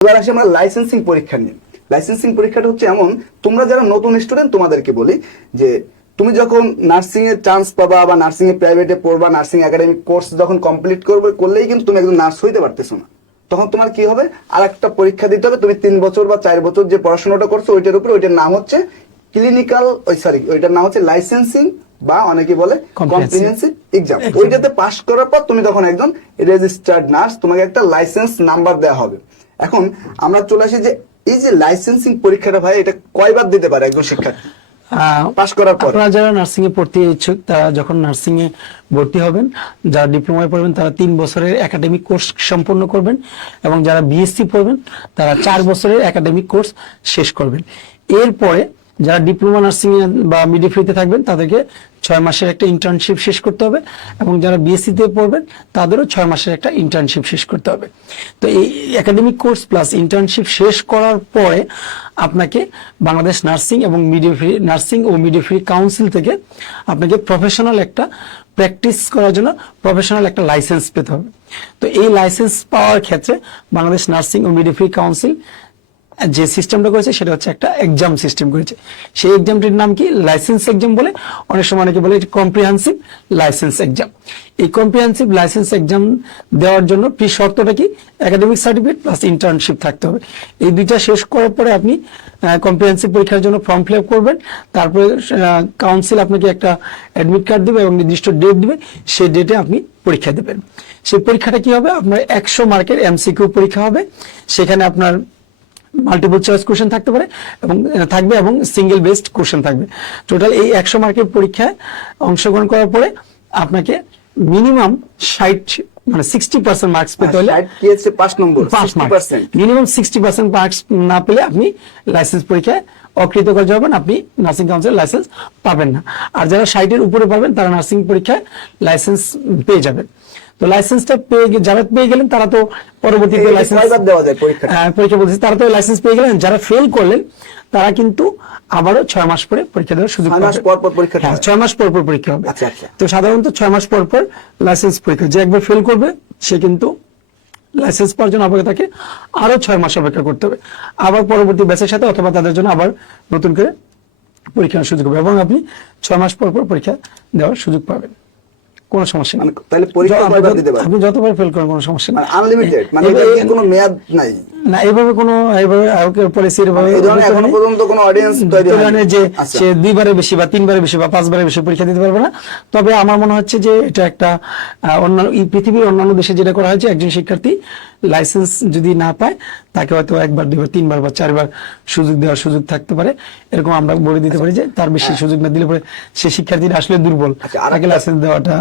এবার আসি আমরা লাইসেন্সিং পরীক্ষা নিয়ে। লাইসেন্সিং পরীক্ষাটা হচ্ছে এমন, তোমরা যারা নতুন স্টুডেন্ট তোমাদেরকে বলি যে, তুমি যখন নার্সিং এর চান্স পাবা বা নার্সিং এ প্রাইভেটে পড়বা নার্সিং একাডেমিক কোর্স যখন কমপ্লিট করবে, করলেই কিন্তু তুমি একজন নার্স হইতে পারতেছো না। তখন তোমার কি হবে? আর একটা পরীক্ষা দিতে হবে। তুমি তিন বছর বা চার বছর যে পড়াশোনাটা করছ, ওইটার উপরে ওইটার নাম হচ্ছে ক্লিনিক্যাল ওই সরি ওইটার নাম হচ্ছে লাইসেন্সিং বা অনেকে বলে কম্প্রিহেন্সিভ এক্সাম ওইটাতে পাশ করার পর তুমি তখন একজন রেজিস্টার্ড নার্স তোমাকে একটা লাইসেন্স নাম্বার দেওয়া হবে। এখন আমরা চলে আসি যে এই যে লাইসেন্সিং পরীক্ষাটা ভাই এটা কয়বার দিতে পারে একজন শিক্ষার্থী? পাশ করার পর। আপনারা যারা নার্সিং এ পড়তে ইচ্ছুক তারা যখন নার্সিং এ ভর্তি হবেন যারা ডিপ্লোমায় পড়বেন তারা তিন বছরের একাডেমিক কোর্স সম্পূর্ণ করবেন এবং যারা বিএসসি পড়বেন তারা চার বছরের একাডেমিক কোর্স শেষ করবেন। এরপরে যারা ডিপ্লোমা নার্সিং বা মিডিফ্রিতে থাকবেন, তাদেরকে ছয় মাসের একটা ইন্টার্নশিপ শেষ করতে হবে এবং যারা বিএসসি তে পড়বেন, তাদেরও ছয় মাসের একটা ইন্টার্নশিপ শেষ করতে হবে। তো এই একাডেমিক কোর্স প্লাস ইন্টার্নশিপ শেষ করার পরে আপনাকে বাংলাদেশ নার্সিং এবং মিডিওফ্রি নার্সিং ও মিডিওফ্রি কাউন্সিল থেকে আপনাকে প্রফেশনাল একটা প্র্যাকটিস করার জন্য প্রফেশনাল একটা লাইসেন্স পেতে হবে। তো এই লাইসেন্স পাওয়ার ক্ষেত্রে বাংলাদেশ নার্সিং ও মিডিওফ্রি কাউন্সিল যে সিস্টেমটা করেছে সেটা হচ্ছে একটা এক্সাম সিস্টেম করেছে। সেই এক্সামটির নাম কি? লাইসেন্স এক্সাম বলে। অনেক সময় অনেকে বলে কম্প্রিহেন্সিভ লাইসেন্স এক্সাম এই কম্প্রিহেন্সিভ লাইসেন্স এক্সাম দেওয়ার জন্য প্রি শর্তটা কি? একাডেমিক সার্টিফিকেট প্লাস ইন্টার্নশিপ থাকতে হবে। এই দুইটা শেষ করার পরে আপনি কম্প্রিহেন্সিভ পরীক্ষার জন্য ফর্ম ফিল করবেন। তারপরে কাউন্সিল আপনাকে একটা অ্যাডমিট কার্ড দেবে এবং নির্দিষ্ট ডেট দেবে। সেই ডেটে আপনি পরীক্ষা দেবেন। সেই পরীক্ষাটা কি হবে? আপনার একশো মার্কের এমসিকিউ পরীক্ষা হবে। সেখানে আপনার মাল্টিপল চয়েস কোশ্চেন থাকতে পারে এবং থাকবে এবং সিঙ্গেল বেসড কোশ্চেন থাকবে। টোটাল এই একশো মার্কের পরীক্ষায় অংশগ্রহণ করার পরে আপনাকে মিনিমাম ষাট মানে সিক্সটি পার্সেন্ট মার্কস পেতে হলে পাঁচ নম্বর পাঁচ marks percent minimum sixty percent marks না পেলে আপনি লাইসেন্স পরীক্ষায় অকৃতকার্য হবেন আপনি নার্সিং কাউন্সিল লাইসেন্স পাবেন না। আর যারা ষাটের উপরে পাবেন তারা নার্সিং পরীক্ষায় লাইসেন্স পেয়ে যাবেন। তো লাইসেন্সটা পেয়ে যারা পেয়ে গেলেন তারা তো পরবর্তীতে লাইসেন্স দেওয়া যায়? হ্যাঁ, পরীক্ষা বলছি তারা তো লাইসেন্স পেয়ে গেলেন যারা ফেল করলেন তারা কিন্তু আবারও ছয় মাস পরে পরীক্ষা দেওয়ার সুযোগ ছয় মাস পর পর পরীক্ষাটা হ্যাঁ, ছয় মাস পর পর পরীক্ষা হবে। আচ্ছা, আচ্ছা। তো সাধারণত ছয় মাস পর পর লাইসেন্স পরীক্ষা যে একবার ফেল করবে সে কিন্তু লাইসেন্স পাওয়ার জন্য আপনাকে তাকে আরও ছয় মাস অপেক্ষা করতে হবে। আবার পরবর্তী ব্যাচের সাথে অথবা তাদের জন্য আবার নতুন করে পরীক্ষার সুযোগ হবে। এবং আপনি ছয় মাস পর পর পরীক্ষা দেওয়ার সুযোগ পাবেন। কোনো সমস্যা নেই। মানে তাহলে পরীক্ষা আপনি দিতে পারবেন? আপনি যতবার ফেল করেন কোনো সমস্যা নেই। মানে আনলিমিটেড মানে কি কোনো মেয়াদ নাই। না কোনো পলিসি এভাবে এখনও পর্যন্ত কোনো অডিয়েন্স তৈরি হয়নি। যে আচ্ছা। সে দুইবারে বেশি বা তিনবারে বেশি বা পাঁচবারে বেশি পরীক্ষা দিতে পারবে না। তবে আমার মনে হচ্ছে যে এটা একটা পৃথিবীর অন্যান্য দেশে যেটা করা হয়েছে একজন শিক্ষার্থী লাইসেন্স যদি না পায় তাকে হয়তো একবার দুইবার তিনবার বা চারবার সুযোগ দেওয়ার সুযোগ থাকতে পারে। এরকম আমরা বলে দিতে পারি যে তার বেশি সুযোগ না দিলে পরে সে শিক্ষার্থীরা আসলে দুর্বল। আচ্ছা, আর তাকে লাইসেন্স দেওয়াটা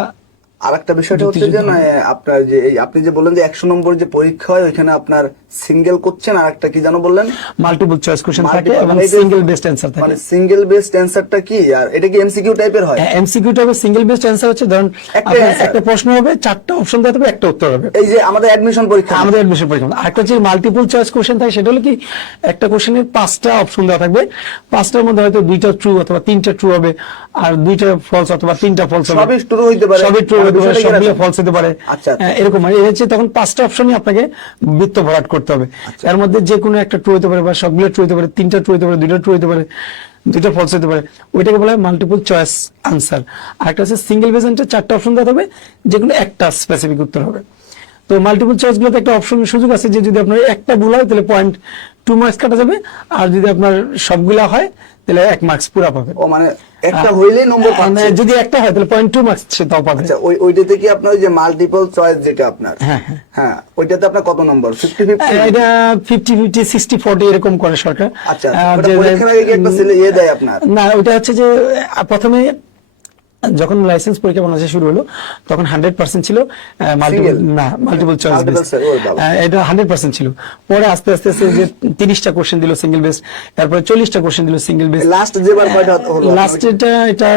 আর একটা বিষয়টা হচ্ছে যে না আপনার যে আপনি যে বললেন যে একশো নম্বর যে পরীক্ষা হয় ওইখানে আপনার সিঙ্গেল করছেন আর একটা কি জানো বললেন? মাল্টিপল চয়েস কোশ্চেন থাকে এবং মানে যে- সিঙ্গেল বেস্ট অ্যান্সার থাকে। মানে সিঙ্গেল বেসড অ্যান্সারটা কি? আর এটা কি এমসিকিউ টাইপের হয়? এমসিকিউটা হবে সিঙ্গেল বেস্ট অ্যান্সার হচ্ছে ধরুন একটা প্রশ্ন হবে চারটা অপশন দিতে হবে একটা উত্তর হবে। এই যে আমাদের অ্যাডমিশন পরীক্ষা। আমাদের অ্যাডমিশন পরীক্ষা। আরেকটা হচ্ছে মাল্টিপল চয়েস কোশ্চেন থাকে সেটা হলো কি একটা কোশ্চেনের পাঁচটা অপশন দেওয়া থাকবে। পাঁচটার মধ্যে হয়তো দুইটা ট্রু অথবা তিনটা ট্রু হবে আর দুইটা ফলস অথবা তিনটা ফলস হবে। সবই true হইতে পারে। সবই ট্রু হতে পারে বিষয়টা সবগুলো ফলস হতে পারে। আচ্ছা, আচ্ছা। হ্যাঁ, এরকম। মানে হচ্ছে তখন পাঁচটা অপশনই আপনাকে বৃত্ত ভরাট করতে হবে। আচ্ছা। এর মধ্যে যে কোনো একটা ট্রু হতে পারে বা সবগুলো ট্রু হতে পারে তিনটা ট্রু হতে পারে দুইটা ট্রু হতে পারে দুইটা ফলস হতে পারে। ওইটাকে বলা হয় মাল্টিপল চয়েস আনসার আর একটা হচ্ছে সিঙ্গেল বেজেন্টে চারটা অপশন দেওয়া হবে যে কোনো একটা স্পেসিফিক উত্তর হবে। তো মাল্টিপল চয়েস গুলোতে একটা অপশন সুযোগ আছে যে যদি আপনার একটা ভুল হয় তাহলে পয়েন্ট টু মার্কস কাটা যাবে। আর যদি আপনার সবগুলা হয় তাহলে এক মার্কস পুরা পাবে। ও মানে একটা হইলেই নম্বর পাচ্ছে। যদি একটা হয় তাহলে পয়েন্ট টু মার্কস সে তাও পাবে। আচ্ছা ওই ওইটাতে কি আপনার ওই যে মাল্টিপল চয়েস যেটা আপনার? হ্যাঁ, হ্যাঁ। হ্যাঁ ওইটাতে আপনার কত নম্বর ফিফটি ফিফটি এটা ফিফটি ফিফটি সিক্সটি ফোর্টি এরকম করে সরকার। আচ্ছা ওটা পরীক্ষার আগে কি একটা ছেলে ইয়ে দেয় আপনার? না ওটা হচ্ছে যে প্রথমে যখন লাইসেন্স পরীক্ষা বাংলাদেশে শুরু হলো তখন হান্ড্রেড পার্সেন্ট ছিল না মাল্টিপল চয়েস বাবা। এটা হান্ড্রেড পার্সেন্ট ছিল। পরে আস্তে আস্তে আস্তে যে তিরিশটা কোশ্চেন দিল সিঙ্গেল বেস তারপরে চল্লিশটা কোশ্চেন দিল সিঙ্গেল বেস লাস্ট যেবার লাস্ট এটা এটা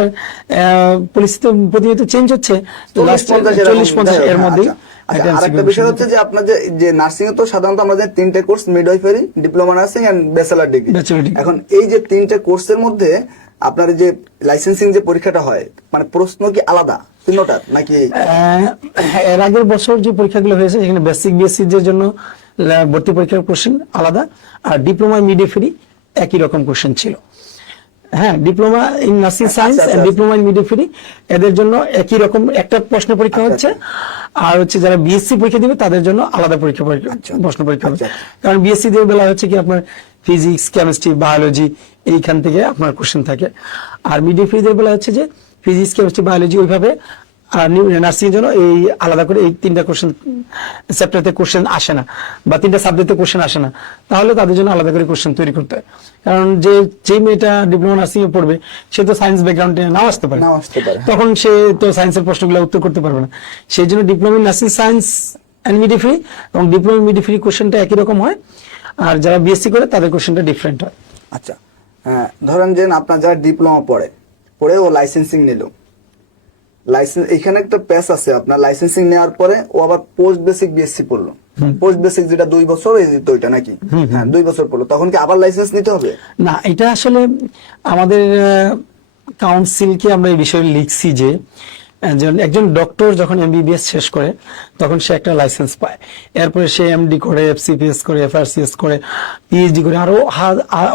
পরিস্থিতি প্রতিনিয়ত চেঞ্জ হচ্ছে। চল্লিশ পঞ্চাশ এরকম চল্লিশ পঞ্চাশ এর মধ্যেই। আচ্ছা। এটা আর একটা MCQ বিষয় হচ্ছে যে আপনার যে নার্সিং এ তো সাধারণত আমরা যে তিনটে course midwifery diploma nursing and bachelor degree এখন এই যে তিনটে কোর্সের মধ্যে আপনার যে লাইসেন্সিং যে পরীক্ষাটা হয় মানে প্রশ্ন কি আলাদা? তিনটার নাকি? এর আগের বছর যে পরীক্ষাগুলো হয়েছে সেখানে বেসিক বিএসসি এর জন্য ভর্তি পরীক্ষার কোশ্চেন আলাদা আর ডিপ্লোমা মিডিফারি একই রকম কোশ্চেন ছিল। হ্যাঁ ডিপ্লোমা ইন নার্সিং সায়েন্স আচ্ছা, এন্ড আচ্ছা। ডিপ্লোমা ইন মিডিফারি এদের জন্য একই রকম একটা প্রশ্ন পরীক্ষা আচ্ছা, হচ্ছে আর হচ্ছে যারা বিএসসি পরীক্ষা দিবে তাদের জন্য আলাদা পরীক্ষা পরীক্ষা- আচ্ছা। প্রশ্ন পরীক্ষা হচ্ছে আচ্ছা। কারণ বিএসসি দিয়ে বেলা হচ্ছে কি আপনার ফিজিক্স কেমিস্ট্রি বায়োলজি এইখান থেকে আপনার কোশ্চেন থাকে আর মিডিফারিদের বেলা হচ্ছে যে ফিজিক্স কেমিস্ট্রি বায়োলজি ওইভাবে আর নার্সিং জন্য এই আলাদা করে এই তিনটা কোশ্চেন চ্যাপ্টারতে কোশ্চেন আসে না বা তিনটা সাবজেক্টে কোশ্চেন আসে না। তাহলে তাদের জন্য আলাদা করে কোশ্চেন তৈরি করতে হয়। কারণ যে যে মেয়েটা ডিপ্লোমা নার্সিং এ পড়বে সে তো সায়েন্স ব্যাকগ্রাউন্ডে নাও আসতে পারে। নাও আসতে পারে। তখন সে তো সায়েন্সের প্রশ্নগুলো উত্তর করতে পারবে না। সেই জন্য diploma nursing science and midwifery এবং ডিপ্লোমা মিডিফ্রি কোশ্চেনটা একই রকম হয়। আর যারা বিএসসি করে তাদের কোশ্চেনটা ডিফারেন্ট হয়। আচ্ছা ধরেন যে আপনার যারা ডিপ্লোমা পড়ে পড়ে ও লাইসেন্সিং নিল। লাইসেন্স এখানে একটা প্যাস আছে আপনার লাইসেন্সিং নেওয়ার পরে ও আবার পোস্ট বেসিক বিএসসি পড়ল। পোস্ট বেসিক যেটা দুই বছর এই তো ওইটা নাকি? হ্যাঁ দুই বছর পড়ল। তখন কি আবার লাইসেন্স নিতে হবে? না এটা আসলে আমাদের কাউন্সিলকে আমরা এই বিষয়ে লিখছি যে একজন ডক্টর যখন এমবিবিএস শেষ করে তখন সে একটা লাইসেন্স পায়। এরপরে সে এমডি করে এফসিপিএস করে এফআরসিএস করে পিএইচডি করে আরও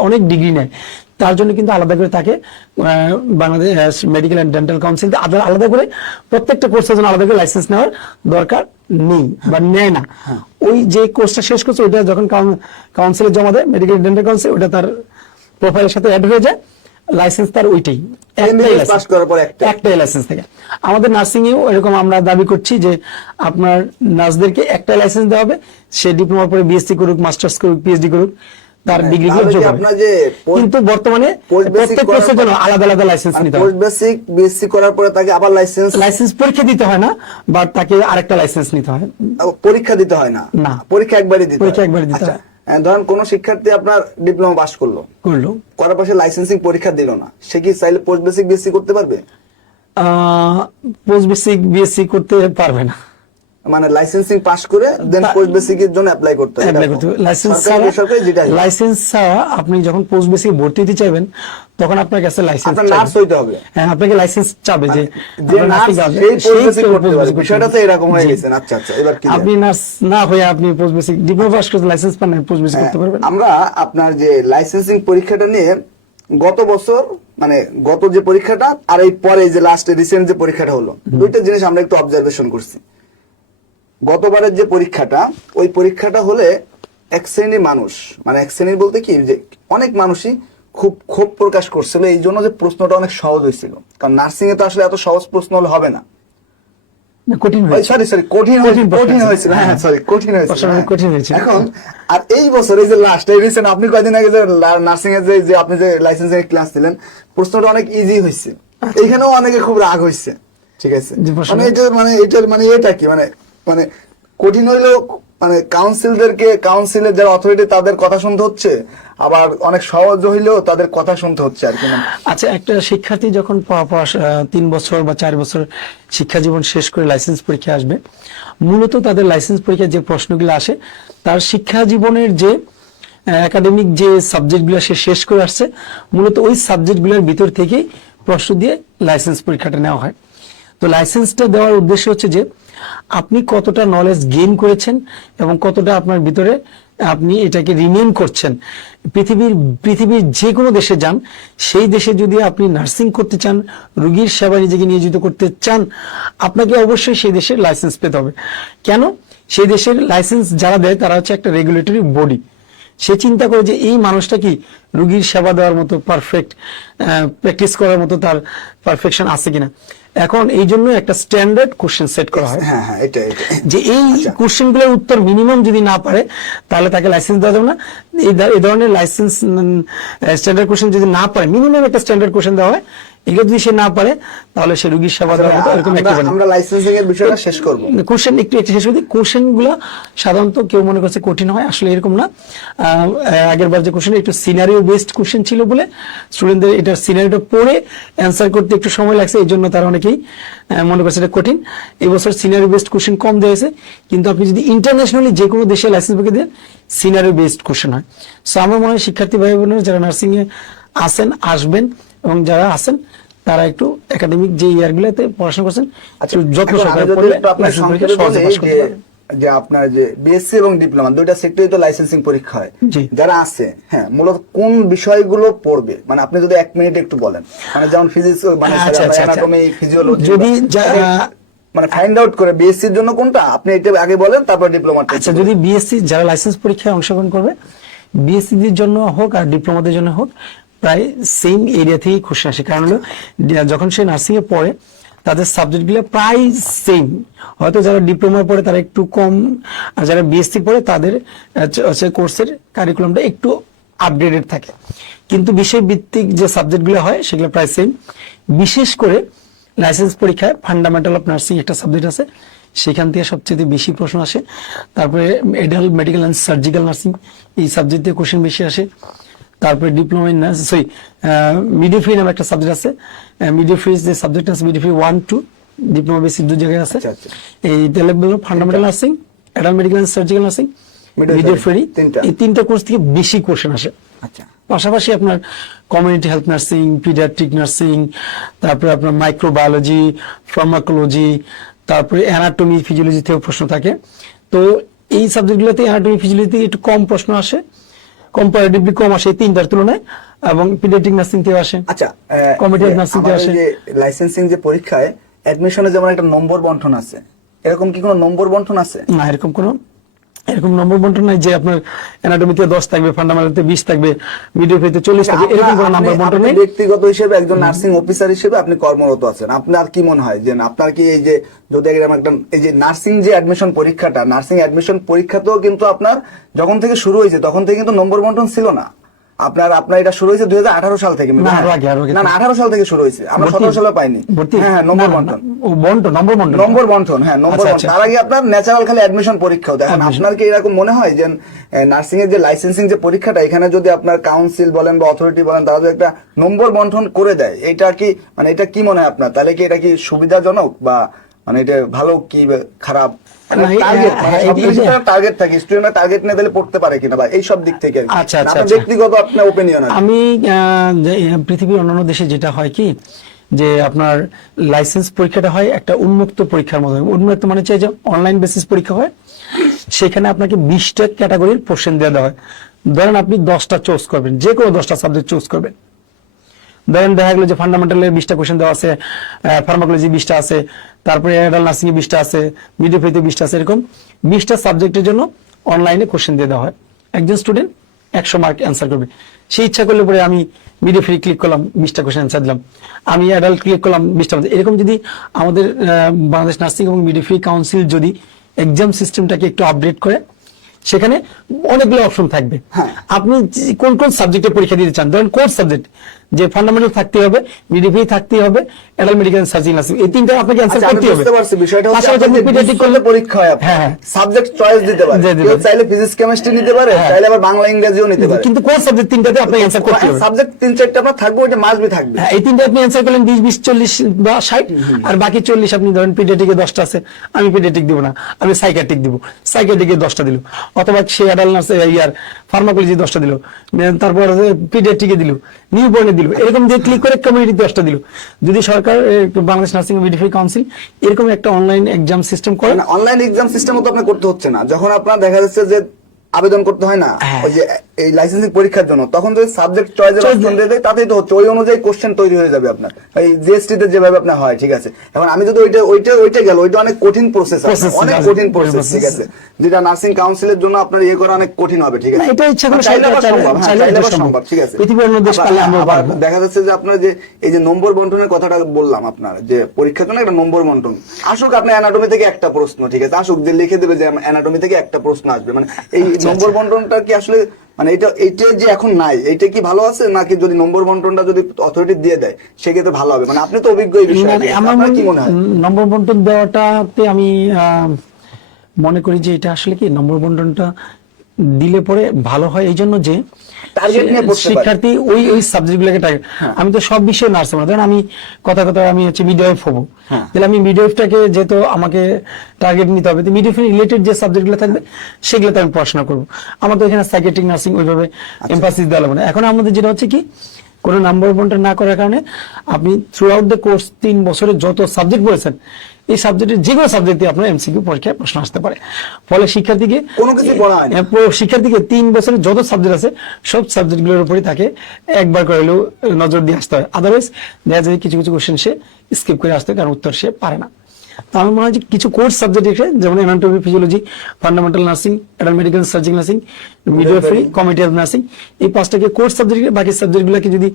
অনেক ডিগ্রি নেয়। তার জন্য কিন্তু আলাদা করে তাকে আহ, Bangladesh medical and dental council আলাদা করে প্রত্যেকটা কোর্সের জন্য আলাদা করে লাইসেন্স নেওয়ার দরকার নেই বা নেয় না। ওই যে কোর্সটা শেষ করছে ওইটা যখন কাউন্সিলে জমা দেয় মেডিকেল ডেন্টাল কাউন্সিল ওটা তার প্রোফাইলের সাথে অ্যাড হয়ে যায় লাইসেন্স তার ওইটাই। একটাই। লাইসেন্স থাকে। আমাদের নার্সিং এও এরকম আমরা দাবি করছি যে আপনার নার্সদেরকে একটা লাইসেন্স দেওয়া হবে সে ডিপ্লোমা পরে বিএসসি করুক মাস্টার্স করুক পিএইচডি করুক। তার হ্যাঁ, ডিগ্রি তাহলে কি যে কিন্তু বর্তমানে প্রত্যেক কোর্সের জন্য আলাদা আলাদা লাইসেন্স নিতে পোস্ট বেসিক বিএসসি করার পরে তাকে আবার লাইসেন্স লাইসেন্স পরীক্ষা দিতে হয় না বাট তাকে আরেকটা লাইসেন্স নিতে হয়। পরীক্ষা দিতে হয় না? না। পরীক্ষা একবারই দিতে পরীক্ষা হয়। একবারই দিতে আচ্ছা হয়। হ্যাঁ, ধরেন কোন শিক্ষার্থী আপনার ডিপ্লোমা পাস করল। করল। করার পাশে লাইসেন্সিং পরীক্ষা দিল না। সে কি চাইলে পোস্ট বেসিক বিএসসি করতে পারবে? পোস্ট বেসিক বিএসসি করতে পারবে না। মানে লাইসেন্সিং পাস করে দেন পোস্ট বেসিক এর জন্য অ্যাপ্লাই করতে হবে অ্যাপ্লাই করতে হবে। লাইসেন্স ছাড়া লাইসেন্স ছাড়া আপনি যখন পোস্ট বেসিক ভর্তি দিতে চাইবেন তখন আপনার কাছে লাইসেন্স আপনার নার্স হইতে হবে। হ্যাঁ আপনাকে লাইসেন্স চাবে যে যে নার্স সেই পোস্ট বেসিক করতে post পারে। basic বিষয়টা তো এরকম হয়ে। গেছে। আচ্ছা আচ্ছা এবার কি আপনি নার্স না হয়ে আপনি পোস্ট বেসিক ডিপ্লোমা পাস করতে লাইসেন্স পান না পোস্ট বেসিক করতে পারবেন। আমরা আপনার যে লাইসেন্সিং পরীক্ষাটা নিয়ে গত বছর মানে গত যে পরীক্ষাটা আর এই পরে যে লাস্ট রিসেন্ট যে পরীক্ষাটা হলো দুইটা জিনিস আমরা একটু অবজারভেশন করছি। গতবারের যে পরীক্ষাটা ওই পরীক্ষাটা হলে এক শ্রেণির মানুষ মানে এক শ্রেণির বলতে কি যে অনেক মানুষই খুব ক্ষোভ প্রকাশ করছিল এই জন্য যে প্রশ্নটা অনেক সহজ হয়েছিল। কারণ নার্সিং এ তো আসলে এত সহজ প্রশ্ন হলে হবে না। না, কঠিন সরি সরি কঠিন কঠিন প্রশ্ন কঠিন হয়েছে। হয়েছিল। হ্যাঁ। সরি কঠিন হয়েছিল। কঠিন হয়েছিল। এখন আর এই বছর এই যে লাস্ট এই রিসেন্ট আপনি কয়দিন আগে যে নার্সিং এর যে আপনি যে লাইসেন্সিং ক্লাস দিলেন প্রশ্নটা অনেক ইজি হয়েছে। এইখানেও অনেকে খুব রাগ হয়েছে। ঠিক আছে? মানে এটার মানে এটার মানে এটা কি? মানে মানে কঠিন হইলেও মানে কাউন্সিলদেরকে কাউন্সিলের যারা অথরিটি তাদের কথা শুনতে হচ্ছে। আবার অনেক সহজ হইলেও তাদের কথা শুনতে হচ্ছে আর কি মানে। আচ্ছা একটা শিক্ষার্থী যখন তিন বছর বা চার বছর শিক্ষা জীবন শেষ করে লাইসেন্স পরীক্ষা আসবে, মূলত তাদের লাইসেন্স পরীক্ষায় যে প্রশ্নগুলো আসে, তার শিক্ষা জীবনের যে একাডেমিক যে সাবজেক্টগুলো সে শেষ করে আসছে, মূলত ওই সাবজেক্টগুলোর ভিতর থেকেই প্রশ্ন দিয়ে লাইসেন্স পরীক্ষাটা নেওয়া হয়। তো লাইসেন্সটা দেওয়ার উদ্দেশ্য হচ্ছে যে, আপনি কতটা নলেজ গেইন করেছেন এবং কতটা আপনার ভিতরে আপনি এটাকে রিমেইন করছেন। পৃথিবীর পৃথিবীর যে কোনো দেশে যান, সেই দেশে যদি আপনি নার্সিং করতে চান, রুগীর সেবা নিজেকে নিয়োজিত করতে চান, আপনাকে অবশ্যই সেই দেশের লাইসেন্স পেতে হবে। কেন? সেই দেশের লাইসেন্স যারা দেয়, তারা হচ্ছে একটা রেগুলেটরি বডি সে চিন্তা করে যে এই মানুষটা কি রুগীর সেবা দেওয়ার মতো পারফেক্ট প্র্যাকটিস করার মতো তার পারফেকশন আছে কিনা? এখন এই জন্য একটা স্ট্যান্ডার্ড কোশ্চেন সেট করা হয়। হ্যাঁ হ্যাঁ যে এই কোশ্চেনগুলোর উত্তর মিনিমাম যদি না পারে তাহলে তাকে লাইসেন্স দেওয়া যাবে না। এই এই ধরনের লাইসেন্স স্ট্যান্ডার্ড কোশ্চেন যদি না পারে মিনিমাম একটা স্ট্যান্ডার্ড কোশ্চেন দেওয়া হয় এগুলো যদি সে না পারে তাহলে সে রোগীর সেবা দেওয়ার মতো এরকম আমরা- লাইসেন্সিং এর বিষয়টা শেষ করব। কোশ্চেন একটু একটু শেষ করি। কোশ্চেনগুলো সাধারণত কেউ মনে করছে কঠিন হয় আসলে এরকম না। আগের বার যে কোশ্চেন একটু সিনারিও বেসড কোশ্চেন ছিল বলে স্টুডেন্টদের এটা সিনারিওটা পড়ে অ্যান্সার করতে একটু সময় লাগছে এই জন্য তারা অনেকেই মনে করছে এটা কঠিন। এবছর সিনারিও বেসড কোশ্চেন কম দেওয়া হয়েছে কিন্তু আপনি যদি ইন্টারন্যাশনালি যে কোনো দেশে লাইসেন্স পেকে দেন সিনারিও বেসড কোশ্চেন হয়। সো আমার মনে হয় শিক্ষার্থী ভাই বোনেরা যারা নার্সিং এ আসেন আসবেন এবং যারা আছেন তারা একটু একাডেমিক যে ইয়ারগুলোতে পড়াশোনা করছেন আচ্ছা যত্ন সহকারে পড়লে সহজে পাস করতে যে পারবেন। যে আপনার যে বিএসসি এবং ডিপ্লোমা দুইটা সেক্টরে তো লাইসেন্সিং পরীক্ষা হয়। যারা আছে হ্যাঁ মূলত কোন বিষয়গুলো পড়বে? মানে আপনি যদি এক মিনিট একটু বলেন। মানে যেমন ফিজিক্স মানে আচ্ছা, আচ্ছা, আচ্ছা। অ্যানাটমি ফিজিওলজি যদি মানে ফাইন্ড আউট করে বিএসসি এর জন্য কোনটা? আপনি এটা আগে বলেন তারপর ডিপ্লোমা আচ্ছা যদি বিএসসি যারা লাইসেন্স পরীক্ষায় অংশগ্রহণ করবে বিএসসি দের জন্য হোক আর ডিপ্লোমাদের জন্য হোক প্রায় সেম এরিয়া থেকেই খুশি আসে। কারণ হলো যখন সে নার্সিং এ পড়ে, তাদের সাবজেক্টগুলো প্রায় সেম হয়তো যারা ডিপ্লোমা পড়ে, তারা একটু কম, আর যারা বিএসসি পড়ে, তাদের কোর্সের কারিকুলামটা একটু আপডেটেড থাকে। কিন্তু বিষয় ভিত্তিক যে সাবজেক্টগুলো হয়, সেগুলো প্রায় সেম বিশেষ করে লাইসেন্স পরীক্ষায় ফান্ডামেন্টাল অফ নার্সিং একটা সাবজেক্ট আছে, সেখান থেকে সবচেয়ে বেশি প্রশ্ন আসে। তারপরে adult medical and surgical nursing এই সাবজেক্ট দিয়ে কোশ্চেন বেশি আসে। তারপরে ডিপ্লোমা ইন সরি মিডিফ্রি নামে একটা সাবজেক্ট আছে। মিডিফ্রি যে সাবজেক্ট আছে midwifery one two diploma basic দু জায়গায় আছে। আচ্ছা, আচ্ছা। এই তাহলে fundamental nursing adult medical surgical nursing midwifery এই তিনটা কোর্স থেকে বেশি কোশ্চেন আসে। আচ্ছা। পাশাপাশি আপনার community health nursing paediatric nursing তারপরে আপনার মাইক্রোবায়োলজি ফার্মাকোলজি তারপরে অ্যানাটমি ফিজিওলজি থেকেও প্রশ্ন থাকে। তো এই সাবজেক্টগুলোতে অ্যানাটমি ফিজিওলজি থেকে একটু কম প্রশ্ন আসে। কম্পারেটিভলি কম আসে তিনটার তুলনায় এবং পিডিয়াট্রিক নার্সিং থেকে আসে আচ্ছা Community নার্সিং থেকে আসে। লাইসেন্সিং যে পরীক্ষায় অ্যাডমিশনে যেমন একটা নম্বর বন্টন আছে এরকম কি কোনো নম্বর বন্টন আছে না এরকম কোনো এরকম নম্বর বন্টন নাই যে আপনার অ্যানাটমিতে দশ থাকবে ফান্ডামেন্টালতে বিশ থাকবে মিডিওফিতে চল্লিশ থাকবে এরকম কোনো নাম্বার বন্টন নেই? ব্যক্তিগত হিসেবে একজন নার্সিং অফিসার হিসেবে আপনি কর্মরত আছেন। আপনার কি মনে হয় যে আপনার কি এই যে যদি এরকম একটা এই যে নার্সিং যে অ্যাডমিশন পরীক্ষাটা নার্সিং অ্যাডমিশন পরীক্ষাতেও কিন্তু আপনার যখন থেকে শুরু হয়েছে তখন থেকে কিন্তু নম্বর বন্টন ছিল না। আপনার আপনার এটা শুরু হয়েছে দুই সাল থেকে না। না আঠারো সাল থেকে শুরু হয়েছে। আমরা সতেরো সালে পাইনি। হ্যাঁ হ্যাঁ নম্বর বন্টন। বন্টন নম্বর বন্টন। নম্বর বন্টন হ্যাঁ নম্বর আচ্ছা, বন্টন। আচ্ছা। তার আগে আপনার ন্যাচারাল খালি অ্যাডমিশন পরীক্ষাও দেখেন। আপনার কি এরকম মনে হয় যে নার্সিং এর যে লাইসেন্সিং যে পরীক্ষাটা এখানে যদি আপনার কাউন্সিল বলেন বা অথরিটি বলেন তারা যদি একটা নম্বর বন্টন করে দেয় এটা কি মানে এটা কি মনে হয় আপনার? তাহলে কি এটা কি সুবিধাজনক বা মানে এটা ভালো কি খারাপ? আমি পৃথিবীর অন্যান্য দেশে যেটা হয় কি যে আপনার লাইসেন্স পরীক্ষাটা হয় একটা উন্মুক্ত পরীক্ষার মতো উন্মুক্ত মানে হচ্ছে যে অনলাইন বেসিস পরীক্ষা হয় সেখানে আপনাকে বিশটা ক্যাটাগরির পোর্শন দেওয়া দেওয়া হয়। ধরেন আপনি দশটা চুজ করবেন যে কোনো দশটা সাবজেক্ট চুজ করবেন। ধরেন দেখা গেলো যে ফান্ডামেন্টালের বিশটা কোশ্চেন দেওয়া আছে ফার্মাকোলজি বিশটা আছে তারপরে অ্যাডাল নার্সিং এ বিশটা আছে মিডিওপ্যাথি বিশটা আছে এরকম বিশটা সাবজেক্টের জন্য অনলাইনে কোশ্চেন দিয়ে দেওয়া হয়। একজন স্টুডেন্ট একশো মার্ক অ্যান্সার করবে। সেই ইচ্ছা করলে পরে আমি মিডিওফ্রি ক্লিক করলাম বিশটা কোশ্চেন অ্যান্সার দিলাম। আমি অ্যাডাল্ট ক্লিক করলাম বিশটা এরকম যদি আমাদের বাংলাদেশ নার্সিং এবং মিডিওফ্রি কাউন্সিল যদি এক্সাম সিস্টেমটাকে একটু আপডেট করে সেখানে অনেকগুলো অপশন থাকবে। হ্যাঁ। আপনি কোন কোন সাবজেক্টে পরীক্ষা দিতে চান ধরেন কোর্স সাবজেক্ট যে ফান্ডামেন্টাল থাকতে হবে মিডিফি থাকতে হবে অ্যাডাল মেডিকেল সার্জিং নার্সিং এই তিনটা আপনাকে অ্যান্সার আচ্ছা, করতে হবে। বুঝতে পারছি বিষয়টা হচ্ছে আপনি যে করলে পরীক্ষা হয় হ্যাঁ, হ্যাঁ। সাবজেক্ট চয়েস দিতে পারে। জি, কেউ চাইলে ফিজিক্স কেমিস্ট্রি নিতে পারে হ্যাঁ। চাইলে আবার বাংলা ইংরেজিও নিতে পারে। কিন্তু কোর্স সাবজেক্ট তিনটাতে আপনাকে অ্যান্সার করতে হবে? সাবজেক্ট তিন চারটা আপনার থাকবে ওইটা মাসবি থাকবে। হ্যাঁ, এই তিনটা আপনি অ্যান্সার করলেন বিশ বিশ চল্লিশ বা ষাট আর বাকি চল্লিশ আপনি ধরেন পিডিয়াটিকে দশটা আছে আমি পিডিয়াটিক দিব না আমি সাইকাট্রিক দিব। সাইকাট্রিকে দশটা দিল। অথবা সে অ্যাডাল নার্স ইয়ার ফার্মাকোলজি দশটা দিল। তারপর পিডিয়াট্রিকে দিল। নিউ বর্নে দিল। এরকম দিয়ে ক্লিক করে কমিউনিটি দশটা দিল। যদি সরকার বাংলাদেশ নার্সিং মিডিফাই কাউন্সিল এরকম একটা অনলাইন এক্সাম সিস্টেম করে অনলাইন এক্সাম সিস্টেম তো আপনার করতে হচ্ছে না। যখন আপনার দেখা যাচ্ছে যে আবেদন করতে হয় না। হ্যাঁ। ওই যে এই লাইসেন্সিং পরীক্ষার জন্য। তখন যদি সাবজেক্ট চয়েসের অপশন দিয়ে দেয় তাতেই তো হচ্ছে ওই অনুযায়ী কোশ্চেন তৈরি হয়ে যাবে আপনার। এই জিএসটি তে যেভাবে আপনার হয় ঠিক আছে। এখন আমি যদি ওইটা ওইটা ওইটা গেল ওইটা অনেক কঠিন প্রসেস অনেক কঠিন প্রসেস ঠিক আছে। যেটা নার্সিং কাউন্সিলের জন্য আপনার ইয়ে করা অনেক কঠিন হবে ঠিক আছে। এটা ইচ্ছা সম্ভব, হ্যাঁ, সম্ভব। সম্ভব, ঠিক আছে। পৃথিবীর অন্য দেশ পারলে আমরাও পারব। দেখা যাচ্ছে যে আপনার যে এই যে নম্বর বন্টনের কথাটা বললাম আপনার যে পরীক্ষার জন্য একটা নম্বর বন্টন। আসুক আপনার অ্যানাটমি থেকে একটা প্রশ্ন ঠিক আছে। আসুক যে লিখে দেবে যে অ্যানাটমি থেকে একটা প্রশ্ন আসবে। মানে এই নম্বর বন্টনটা কি আসলে মানে এটা এইটা যে এখন নাই এটা কি ভালো আছে? নাকি যদি নম্বর বন্টনটা যদি অথরিটি দিয়ে দেয় সেক্ষেত্রে ভালো হবে? মানে আপনি তো অভিজ্ঞ এই বিষয়ে। না, আমার আপনার কি মনে হয়? নম্বর বন্টন দেওয়াটাতে আমি আহ, মনে করি যে এটা আসলে কি নম্বর বন্টনটা দিলে পরে ভালো হয়। এই জন্য যে Target নিয়ে। হ্যাঁ। শিক্ষার্থী ওই ওই সাবজেক্টগুলোকে টার্গেট আমি তো সব বিষয়ে নার্স হব ধরেন আমি কথা কথা আমি হচ্ছে মিডওয়াইফ হব হ্যাঁ। তাহলে আমি মিডওয়াইফটাকে যেহেতু আমাকে টার্গেট নিতে হবে রিলেটেড যে সাবজেক্টগুলো থাকবে সেগুলোতে আমি পড়াশোনা করব আমার তো এখানে সাইকেট্রিক নার্সিং ওইভাবে আচ্ছা। এমফাসিস দেওয়া লাগবে না এখন আমাদের যেটা হচ্ছে কি কোনো নাম্বার বন্টন না করার কারণে আপনি থ্রু আউট দ্য কোর্স তিন বছরে যত সাবজেক্ট পড়েছেন এই সাবজেক্টের যে কোনো সাবজেক্টে আপনার এমসিকিউ পরীক্ষায় প্রশ্ন আসতে পারে। ফলে শিক্ষার্থীকে কোনো কিছু পড়া হয় না। শিক্ষার্থীকে তিন বছরের যত সাবজেক্ট আছে সব সাবজেক্টগুলোর উপরে তাকে একবার করে হলেও নজর দিয়ে আসতে হয়। আদারওয়াইজ দেখা যায় কিছু কিছু কোশ্চেন সে স্কিপ করে আসতে হয় কারণ উত্তর সে পারে না। তো আমার মনে হয় যে কিছু কোর্স সাবজেক্ট রেখে যেমন anatomy physiology fundamental nursing adult medical surgical nursing midwifery committee of nursing এই পাঁচটাকে কোর্স সাবজেক্ট বাকি সাবজেক্টগুলোকে যদি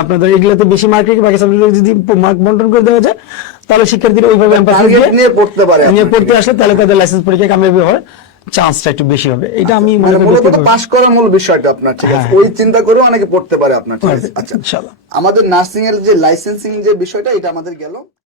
আপনাদের এগুলাতে বেশি মার্ক রেখে বাকি সাবজেক্ট যদি মার্ক বন্টন করে দেওয়া যায় তাহলে শিক্ষার্থীরা ওইভাবে Target দিয়ে নিয়ে পড়তে পারে নিয়ে পড়তে আসলে তাহলে তাদের লাইসেন্স পরীক্ষা কামিয়াবি হওয়ার চান্সটা একটু বেশি হবে। এটা আমি মনে মানে করি মূলত। পাশ করা মূল বিষয়টা আপনার ঠিক আছে। হ্যাঁ। ওই চিন্তা করেও অনেকে পড়তে পারে আপনার ঠিক আছে। আচ্ছা। ইনশাআল্লাহ। আমাদের নার্সিং এর যে লাইসেন্সিং যে বিষয়টা এটা আমাদের গেল।